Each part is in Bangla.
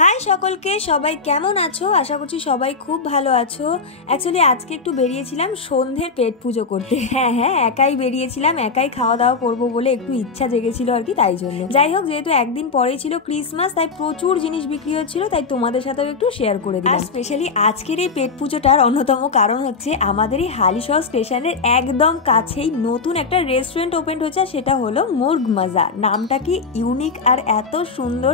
হাই সকলকে, সবাই কেমন আছো? আশা করছি সবাই খুব ভালো আছো। অ্যাকচুয়ালি আজকে একটু বেরিয়েছিলাম সন্ধ্যের পেট পুজো করতে। হ্যাঁ, একাই বেরিয়েছিলাম, একাই খাওয়া দাওয়া করবো বলে একটু ইচ্ছা জেগেছিল আর কি, তাই জন্য। যাই হোক, যেহেতু একদিন পরেই ছিল ক্রিসমাস, তাই প্রচুর জিনিস বিক্রি হচ্ছিল, তাই তোমাদের সাথেও একটু শেয়ার করে দিলাম। আর স্পেশালি আজকের এই পেট পুজোটার অন্যতম কারণ হচ্ছে আমাদের এই হালিশহর স্টেশনের একদম কাছেই নতুন একটা রেস্টুরেন্ট ওপেন হয়েছে, সেটা হলো মুর্গ মাজা। নামটা কি ইউনিক আর এত সুন্দর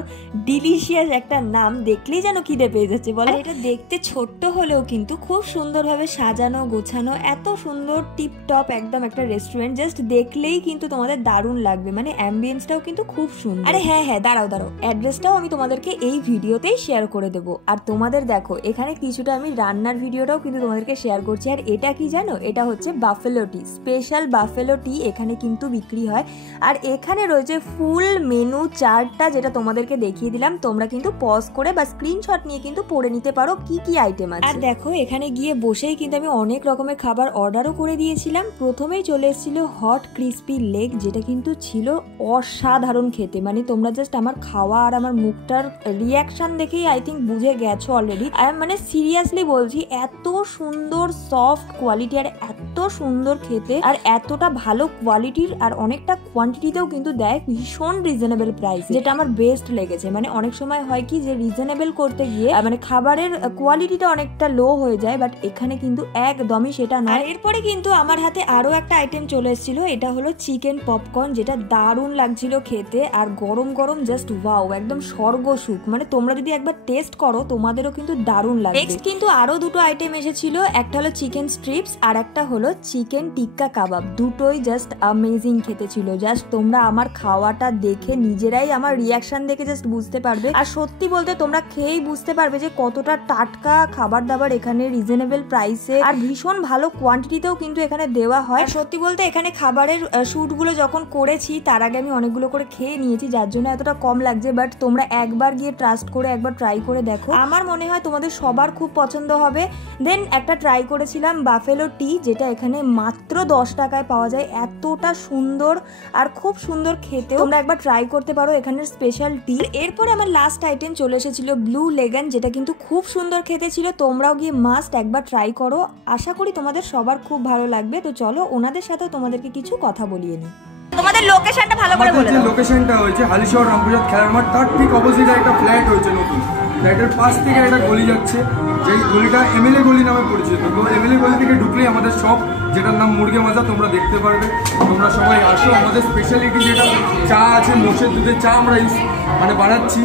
ডিলিশিয়াস একটা নাম, দেখলেই যেন খিদে পেয়ে যাচ্ছে বলো। এটা দেখতে ছোট্ট হলেও কিন্তু খুব সুন্দরভাবে সাজানো গোছানো, এত সুন্দর টিপ টপ একদম একটা রেস্টুরেন্ট। জাস্ট দেখলেই কিন্তু তোমাদের দারুণ লাগবে, মানে অ্যাম্বিয়েন্সটাও কিন্তু খুব সুন্দর। আরে হ্যাঁ, দাঁড়াও, অ্যাড্রেসটাও আমি তোমাদেরকে এই ভিডিওতেই শেয়ার করে দেবো। আর তোমাদের দেখো, এখানে কিছুটা আমি রান্নার ভিডিওটাও কিন্তু তোমাদেরকে শেয়ার করছি। আর এটা কি জানো, এটা হচ্ছে বাফেলো টি, স্পেশাল বাফেলো টি এখানে কিন্তু বিক্রি হয়। আর এখানে রয়েছে ফুল মেনু চার্টটা, যেটা তোমাদেরকে দেখিয়ে দিলাম। তোমরা কিন্তু পজ করে বা স্ক্রিনশট নিয়ে কিন্তু পড়ে নিতে পারো কি কি আইটেম আছে। আর দেখো, এখানে গিয়ে বসেই কিন্তু আমি অনেক রকমের খাবার অর্ডারও করে দিয়েছিলাম। প্রথমেই চলে এসেছিল হট ক্রিস্পি লেগ, যেটা কিন্তু ছিল অসাধারণ খেতে। মানে তোমরা জাস্ট আমার খাওয়া আর আমার মুখটার রিয়াকশন দেখেই আই থিঙ্ক বুঝে গেছো অলরেডি। মানে সিরিয়াসলি বলছি, এত সুন্দর সফট কোয়ালিটি আর এত সুন্দর খেতে, আর এতটা ভালো কোয়ালিটির আর অনেকটা কোয়ান্টিটিতেও কিন্তু দেয় ভীষণ রিজনেবল প্রাইস, যেটা আমার বেস্ট লেগেছে। মানে অনেক সময় হয় কি যে রিজনেবল করতে গিয়ে মানে খাবারের কোয়ালিটিটা অনেকটা লো হয়ে যায়, বাট এখানে কিন্তু একদমই সেটা না। এরপরে কিন্তু আমার হাতে আরো একটা আইটেম চলে এসেছিল, এটা হলো চিকেন পপকর্ন, যেটা দারুণ লাগছিল খেতে। আর গরম গরম জাস্ট ওয়াও, একদম স্বর্গ সুখ। মানে তোমরা যদি একবার টেস্ট করো, তোমাদেরও কিন্তু দারুণ লাগবে। নেক্সট কিন্তু আরো দুটো আইটেম এসেছিল, একটা হলো চিকেন স্ট্রিপস আর একটা হলো চিকেন টিক্কা কাবাব। দুটোই জাস্ট অ্যামেজিং খেতে ছিল। জাস্ট তোমরা আমার খাওয়াটা দেখে নিজেরাই আমার রিয়াকশন দেখে জাস্ট বুঝতে পারবে। আর সত্যি বলতে তোমরা খেয়েই বুঝতে পারবে যে কতটা টাটকা খাবার দাবার এখানে রিজনেবল প্রাইসে আর ভীষণ ভালো কোয়ান্টিটিতেও কিন্তু এখানে দেওয়া হয়। সত্যি বলতে এখানে খাবারের শুট গুলো যখন করেছি, তার আগে আমি অনেকগুলো করে খেয়ে নিয়েছি, যার জন্য এতটা কম লাগছে। বাট তোমরা একবার গিয়ে ট্রাস্ট করে একবার ট্রাই করে দেখো, আমার মনে হয় তোমাদের সবার খুব পছন্দ হবে। দেন একটা ট্রাই করেছিলাম বাফেলো টি, যেটা এখানে মাত্র 10 টাকায় পাওয়া যায়। এতটা সুন্দর আর খুব সুন্দর খেতে, তোমরা একবার ট্রাই করতে পারো এখানের স্পেশাল টি। এরপরে আমার লাস্ট আইটেম চলে এসেছিল ব্লু লেগান, যেটা কিন্তু খুব সুন্দর খেতে ছিল। তোমরাও গিয়ে মাস্ট একবার ট্রাই করো, আশা করি তোমাদের সবার খুব ভালো লাগবে। তো চলো ওনাদের সাথেও তোমাদেরকে কিছু কথা বলিয়ে নিই। তোমাদের লোকেশনটা ভালো করে বলে দাও। লোকেশনটা হয়েছে হালিশহর রামপুরহাট খেলার মাঠ, তার ঠিক অপোজিটে একটা ফ্ল্যাট হয়েছে নতুন। ফ্ল্যাটের পাশ থেকে একটা গলি যাচ্ছে, যেই গলিটা এমএলএ গলি নামে পরিচিত। তো এমএলএ গলি থেকে ঢুকলেই আমাদের শপ, যেটার নাম মুরগে মাজা, তোমরা দেখতে পারবে। তোমরা সবাই আসো। আমাদের স্পেশালিটি যেটা চা আছে, মোষের দুধের চা আমরা বানাচ্ছি।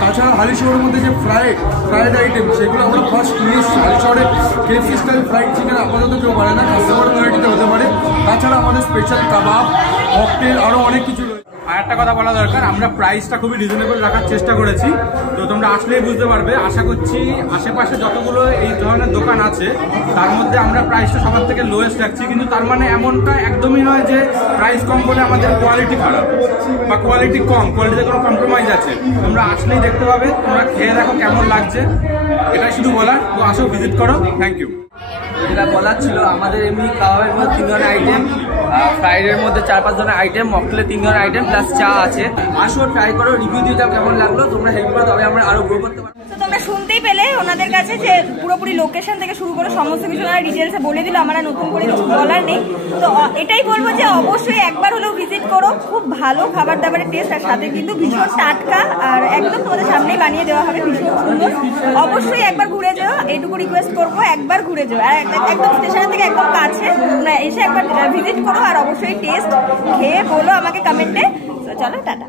তাছাড়া হালিশহরের মধ্যে যে ফ্রাইড আইটেম, সেগুলো আমরা ফার্স্ট নিয়ে এসেছি। হালিশহরে কেএফসি স্টাইল ফ্রাইড চিকেন আপাতত কেউ বানায় না, কাস্টমার কোয়ালিটিতে হতে পারে। তাছাড়া আমাদের স্পেশাল কাবাব, ককটেল, আরও অনেক কিছু রয়েছে। আর একটা কথা বলা দরকার, আমরা প্রাইসটা খুবই রিজনেবল রাখার চেষ্টা করেছি। তো তোমরা আসলেই বুঝতে পারবে। আশা করছি আশেপাশে যতগুলো এই ধরনের দোকান আছে, তার মধ্যে আমরা প্রাইসটা সবার থেকে লোয়েস্ট রাখছি। কিন্তু তার মানে এমনটা একদমই নয় যে প্রাইস কম বলে আমাদের কোয়ালিটি খারাপ বা কোয়ালিটি কম, কোয়ালিটিতে কোনো কম্প্রোমাইজ আছে। তোমরা আসলেই দেখতে পাবে, তোমরা খেয়ে দেখো কেমন লাগছে, এটাই শুধু বলার। তো আসো, ভিজিট করো। Thank you. যেটা বলার ছিল, আমাদের এমনি কাবাবের মধ্যে 3 ধরনের আইটেম, ফ্রাইডের মধ্যে 4-5 ধরনের আইটেম, মকটেলে 3 ধরনের আইটেম, প্লাস চা আছে। আসো, ট্রাই করো, রিভিউ দিতে কেমন লাগলো, তোমরা হেল্প করো, তবে আমরা আরো গ্রো করতে পারবো। তোমরা শুনতেই পেলে ওনাদের কাছে যে পুরোপুরি লোকেশন থেকে শুরু করে সমস্ত কিছু ওনারা ডিটেলসে বলে দিল। আমরা নতুন করে কিছু বলার নেই। তো এটাই বলবো যে অবশ্যই একবার হলেও ভিজিট করো। খুব ভালো খাবার দাবারের টেস্ট, আর সাথে কিন্তু ভীষণ টাটকা আর একদম তোমাদের সামনেই বানিয়ে দেওয়া হবে, ভীষণ সুন্দর। অবশ্যই একবার ঘুরে যাও, এইটুকু রিকোয়েস্ট করবো, একবার ঘুরে যাও। আর একদম স্টেশন থেকে একদম কাছে, তোমরা এসে একবার ভিজিট করো, আর অবশ্যই টেস্ট খেয়ে বলো আমাকে কমেন্টে। চলো, টাটা।